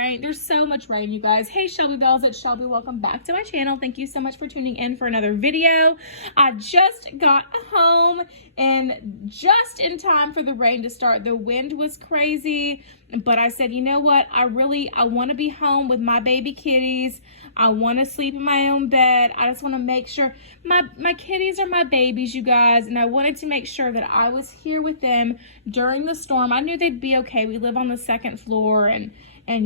rain. There's so much rain, you guys. Hey, Shelby Bells, it's Shelby. Welcome back to my channel. Thank you so much for tuning in for another video. I just got home and just in time for the rain to start. The wind was crazy, but I said, you know what? I want to be home with my baby kitties. I want to sleep in my own bed. I just want to make sure my kitties are my babies, you guys, and I wanted to make sure that I was here with them during the storm. I knew they'd be okay. We live on the second floor, and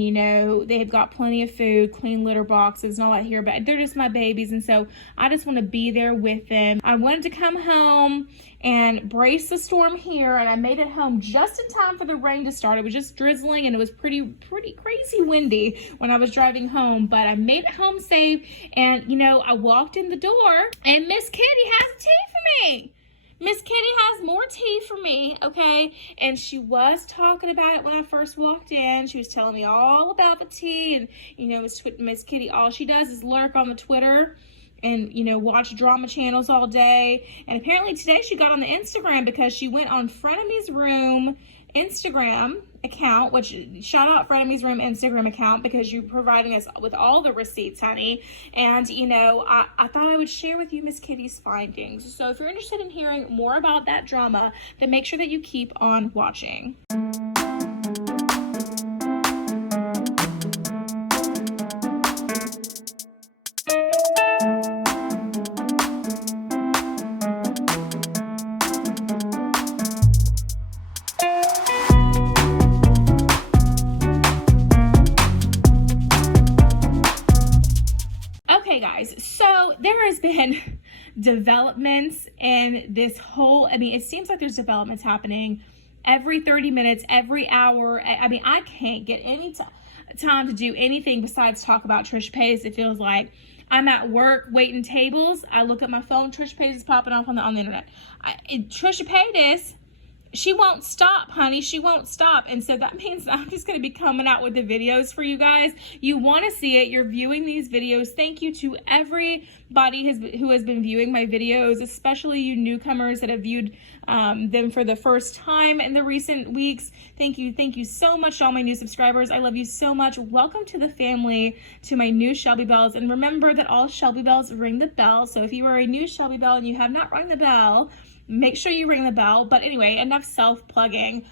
you know, they've got plenty of food, clean litter boxes and all that here, but they're just my babies, and so I just want to be there with them. I wanted to come home and brace the storm here, and I made it home just in time for the rain to start. It was just drizzling, and it was pretty crazy windy when I was driving home, but I made it home safe. And you know, I walked in the door, and Miss Kitty has tea for me. Miss Kitty has more tea for me, okay? And she was talking about it when I first walked in. She was telling me all about the tea, and you know, Miss Kitty, all she does is lurk on the Twitter and, you know, watch drama channels all day. And apparently today she got on the Instagram because she went on Frenemies Room Instagram account, which shout out Frenemies Room Instagram account because you're providing us with all the receipts, honey. And, you know, I thought I would share with you Miss Kitty's findings. So if you're interested in hearing more about that drama, then make sure that you keep on watching. Guys, so there has been developments in this whole, I mean, it seems like there's developments happening every 30 minutes, every hour. I mean, I can't get any time to do anything besides talk about Trishas Paytas. It feels like I'm at work waiting tables. I look at my phone, Trishas Paytas is popping off on the internet. Trishas Paytas, she won't stop, honey. She won't stop. And so that means I'm just going to be coming out with the videos for you guys. You want to see it. You're viewing these videos. Thank you to everybody who has been viewing my videos, especially you newcomers that have viewed them for the first time in the recent weeks. Thank you. Thank you so much to all my new subscribers. I love you so much. Welcome to the family, to my new Shelby Bells. And remember that all Shelby Bells ring the bell. So if you are a new Shelby Bell and you have not rung the bell, make sure you ring the bell. But anyway, enough self-plugging.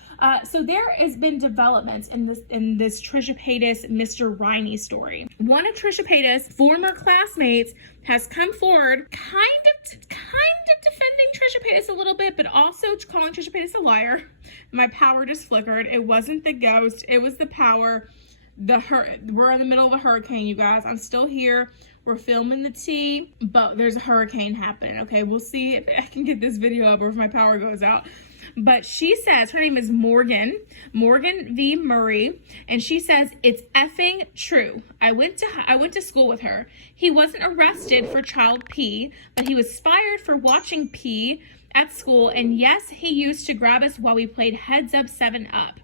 So there has been developments in this Trishas Paytas, Mr.Riney story. One of Trishas Paytas' former classmates has come forward, kind of defending Trishas Paytas a little bit, but also calling Trishas Paytas a liar. My power just flickered. It wasn't the ghost. It was the power. We're in the middle of a hurricane, you guys. I'm still here. We're filming the tea, but there's a hurricane happening, okay? We'll see if I can get this video up or if my power goes out. But she says, her name is Morgan V. Murray, and she says, it's effing true. I went to school with her. He wasn't arrested for child pee, but he was fired for watching pee at school, and yes, he used to grab us while we played Heads Up 7-Up.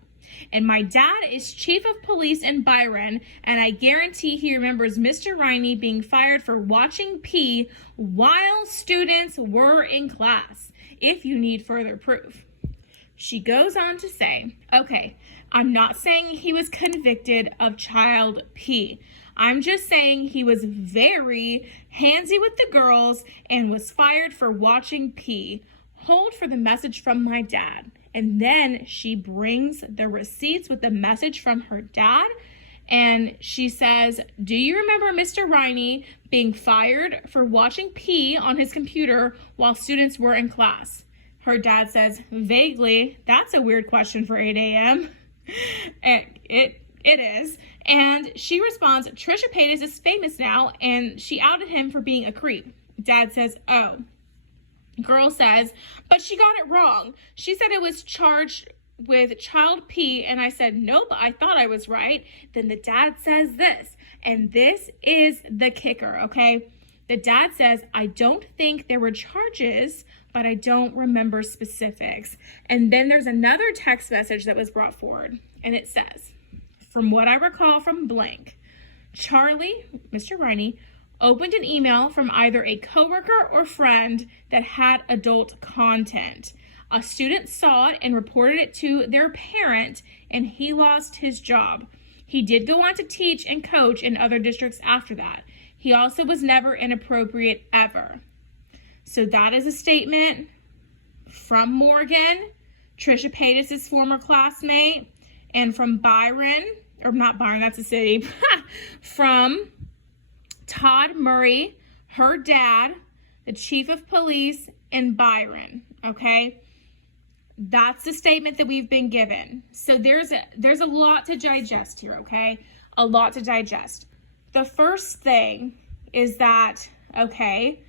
And my dad is chief of police in Byron, and I guarantee he remembers Mr. Riney being fired for watching pee while students were in class, if you need further proof. She goes on to say, okay, I'm not saying he was convicted of child pee. I'm just saying he was very handsy with the girls and was fired for watching pee. Hold for the message from my dad. And then she brings the receipts with the message from her dad. And she says, do you remember Mr. Riney being fired for watching pee on his computer while students were in class? Her dad says, vaguely. That's a weird question for 8 a.m. And it is. And she responds, Trishas Paytas is famous now, and she outed him for being a creep. Dad says, oh. Girl says, but she got it wrong. She said it was charged with child pee, and I said, nope, I thought I was right. Then the dad says this, and this is the kicker, okay? The dad says, I don't think there were charges, but I don't remember specifics. And then there's another text message that was brought forward, and it says, from what I recall from blank, Charlie, Mr. Riney, opened an email from either a coworker or friend that had adult content. A student saw it and reported it to their parent, and he lost his job. He did go on to teach and coach in other districts after that. He also was never inappropriate ever. So that is a statement from Morgan, Trishas Paytas' former classmate, and from Byron, or not Byron, that's a city, from Todd Murray, her dad, the chief of police, and Byron, okay? That's the statement that we've been given. So there's a lot to digest here, okay? A lot to digest. The first thing is that, okay,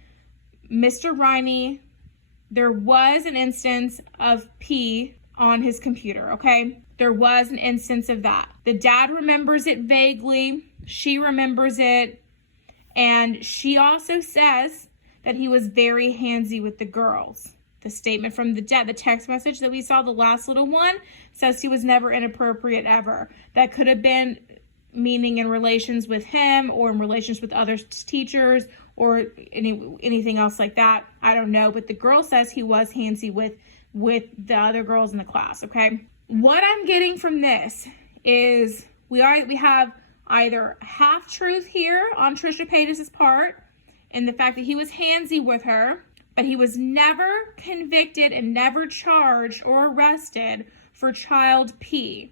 Mr. Riney, there was an instance of pee on his computer, okay? There was an instance of that. The dad remembers it vaguely. She remembers it. And she also says that he was very handsy with the girls. The statement from the dad, the text message that we saw, the last little one, says he was never inappropriate ever. That could have been meaning in relations with him or in relations with other teachers or anything else like that. I don't know. But the girl says he was handsy with the other girls in the class, okay? What I'm getting from this is we have either half-truth here on Trishas Paytas' part and the fact that he was handsy with her, but he was never convicted and never charged or arrested for child pee.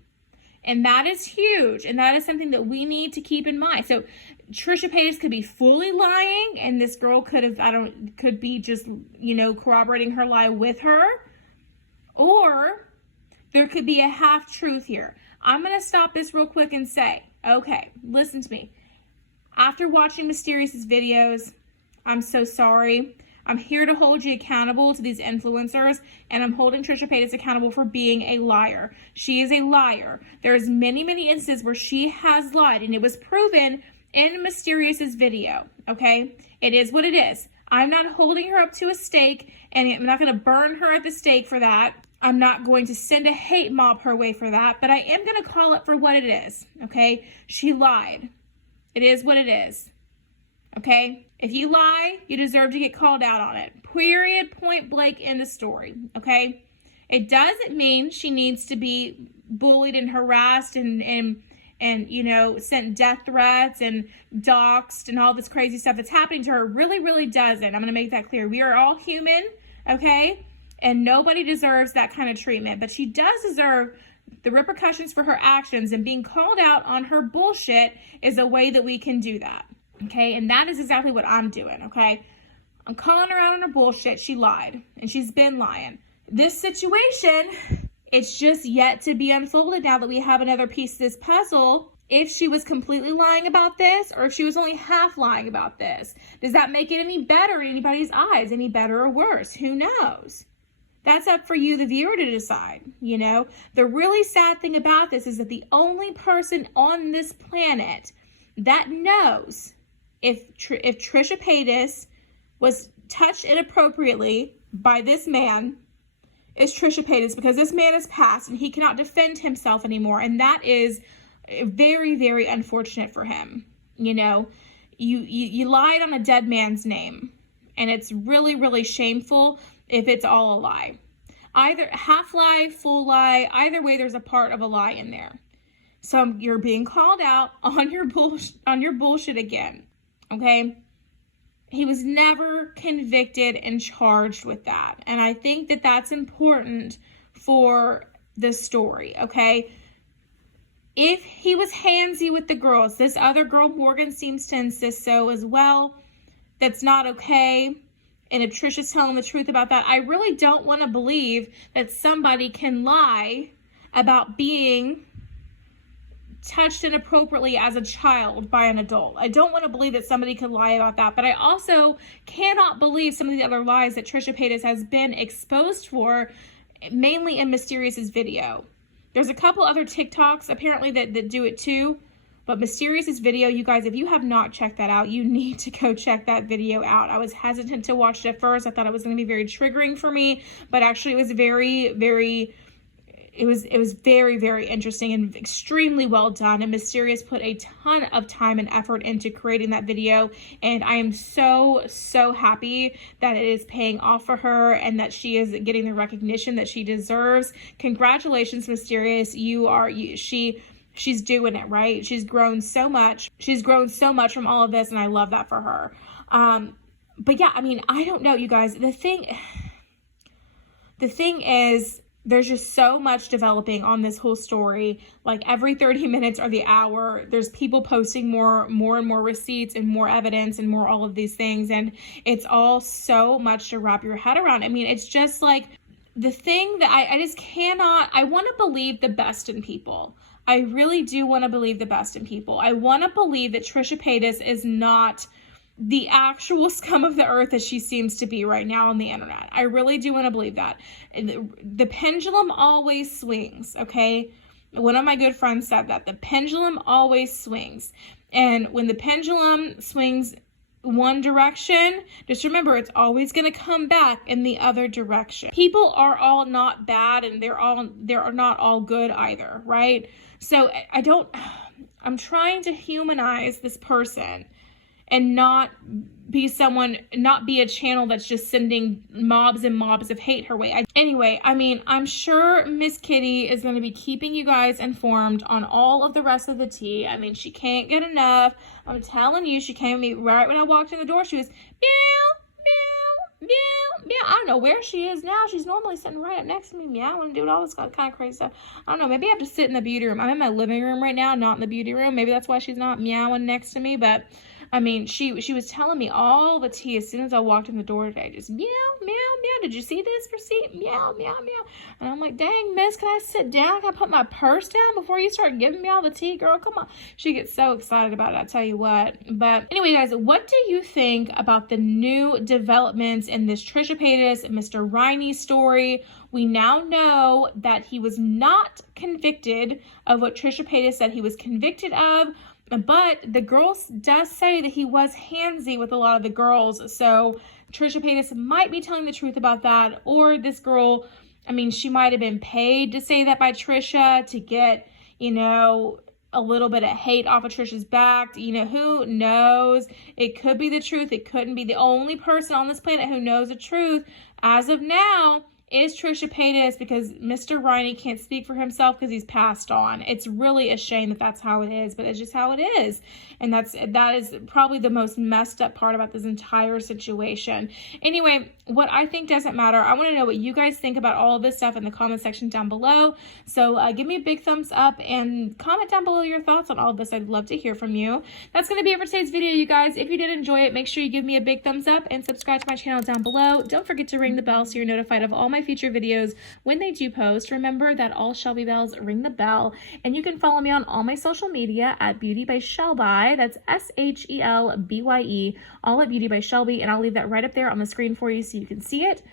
And that is huge, and that is something that we need to keep in mind. So Trishas Paytas could be fully lying, and this girl could be just, corroborating her lie with her, or there could be a half-truth here. I'm going to stop this real quick and say, okay, listen to me. After watching Mysterious's videos, I'm so sorry. I'm here to hold you accountable to these influencers, and I'm holding Trishas Paytas accountable for being a liar. She is a liar. There's many, many instances where she has lied, and it was proven in Mysterious's video, okay? It is what it is. I'm not holding her up to a stake, and I'm not going to burn her at the stake for that. I'm not going to send a hate mob her way for that, but I am going to call it for what it is, okay? She lied. It is what it is, okay? If you lie, you deserve to get called out on it. Period, point blank, end of story, okay? It doesn't mean she needs to be bullied and harassed and sent death threats and doxxed and all this crazy stuff that's happening to her. Really, really doesn't. I'm going to make that clear. We are all human, okay? And nobody deserves that kind of treatment. But she does deserve the repercussions for her actions, and being called out on her bullshit is a way that we can do that. Okay, and that is exactly what I'm doing, okay? I'm calling her out on her bullshit. She lied, and she's been lying. This situation, it's just yet to be unfolded now that we have another piece of this puzzle. If she was completely lying about this, or if she was only half lying about this. Does that make it any better in anybody's eyes? Any better or worse? Who knows? That's up for you, the viewer, to decide, The really sad thing about this is that the only person on this planet that knows if Trishas Paytas was touched inappropriately by this man is Trishas Paytas, because this man has passed and he cannot defend himself anymore, and that is very, very unfortunate for him. You lied on a dead man's name, and it's really, really shameful if it's all a lie. Either half lie, full lie, either way there's a part of a lie in there. So you're being called out on your bullshit again, okay? He was never convicted and charged with that. And I think that that's important for the story, okay? If he was handsy with the girls, this other girl, Morgan, seems to insist so as well. That's not okay. And if Trisha's telling the truth about that, I really don't want to believe that somebody can lie about being touched inappropriately as a child by an adult. I don't want to believe that somebody could lie about that, but I also cannot believe some of the other lies that Trishas Paytas has been exposed for, mainly in Mysterious's video. There's a couple other TikToks apparently that do it too, but Mysterious's video, you guys, if you have not checked that out, you need to go check that video out. I was hesitant to watch it at first. I thought it was going to be very triggering for me, but actually it was very, very very, very interesting and extremely well done. And Mysterious put a ton of time and effort into creating that video. And I am so, so happy that it is paying off for her and that she is getting the recognition that she deserves. Congratulations, Mysterious. She she's doing it, right? She's grown so much. She's grown so much from all of this, and I love that for her. But yeah, I mean, I don't know, you guys. The thing is, there's just so much developing on this whole story. Like every 30 minutes or the hour, there's people posting more and more receipts and more evidence and more all of these things. And it's all so much to wrap your head around. I mean, it's just like the thing that I just cannot, I want to believe the best in people. I really do want to believe the best in people. I want to believe that Trishas Paytas is not the actual scum of the earth as she seems to be right now on the internet. I really do want to believe that. The pendulum always swings, okay? One of my good friends said that. The pendulum always swings. And when the pendulum swings one direction, just remember it's always going to come back in the other direction. People are all not bad, and they're not all good either, right? So I'm trying to humanize this person and not be a channel that's just sending mobs and mobs of hate her way. Anyway, I mean, I'm sure Miss Kitty is going to be keeping you guys informed on all of the rest of the tea. I mean, she can't get enough. I'm telling you, she came to me right when I walked in the door. She was meow, meow, meow, meow. I don't know where she is now. She's normally sitting right up next to me, meowing and doing all this kind of crazy stuff. I don't know. Maybe I have to sit in the beauty room. I'm in my living room right now, not in the beauty room. Maybe that's why she's not meowing next to me, but I mean, she was telling me all the tea as soon as I walked in the door today. Just meow, meow, meow. Did you see this receipt? Meow, meow, meow. And I'm like, dang, miss, can I sit down? Can I put my purse down before you start giving me all the tea, girl? Come on. She gets so excited about it, I tell you what. But anyway, guys, what do you think about the new developments in this Trishas Paytas and Mr. Riney story? We now know that he was not convicted of what Trishas Paytas said he was convicted of. But the girls does say that he was handsy with a lot of the girls. So Trishas Paytas might be telling the truth about that. Or this girl, I mean, she might have been paid to say that by Trisha to get, you know, a little bit of hate off of Trisha's back. You know, who knows? It could be the truth. It couldn't be. The only person on this planet who knows the truth as of now is Trishas Paytas, because Mr. Riney can't speak for himself because he's passed on. It's really a shame that that's how it is, but it's just how it is. And that is probably the most messed up part about this entire situation. Anyway, what I think doesn't matter. I want to know what you guys think about all of this stuff in the comment section down below. So give me a big thumbs up and comment down below your thoughts on all of this. I'd love to hear from you. That's going to be it for today's video, you guys. If you did enjoy it, make sure you give me a big thumbs up and subscribe to my channel down below. Don't forget to ring the bell so you're notified of all my future videos when they do post. Remember that all Shelby bells ring the bell, and you can follow me on all my social media at Beauty by Shelby. That's ShelBye, all at Beauty by Shelby, and I'll leave that right up there on the screen for you so you can see it.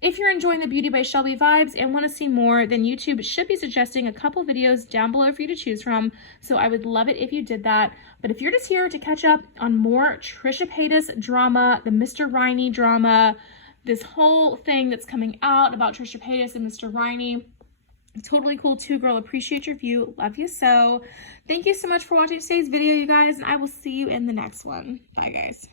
If you're enjoying the Beauty by Shelby vibes and want to see more, then YouTube should be suggesting a couple videos down below for you to choose from, so I would love it if you did that. But if you're just here to catch up on more Trishas Paytas drama, the Mr. Riney drama, this whole thing that's coming out about Trishas Paytas and Mr. Riney, totally cool too, girl. Appreciate your view. Love you so. Thank you so much for watching today's video, you guys, and I will see you in the next one. Bye, guys.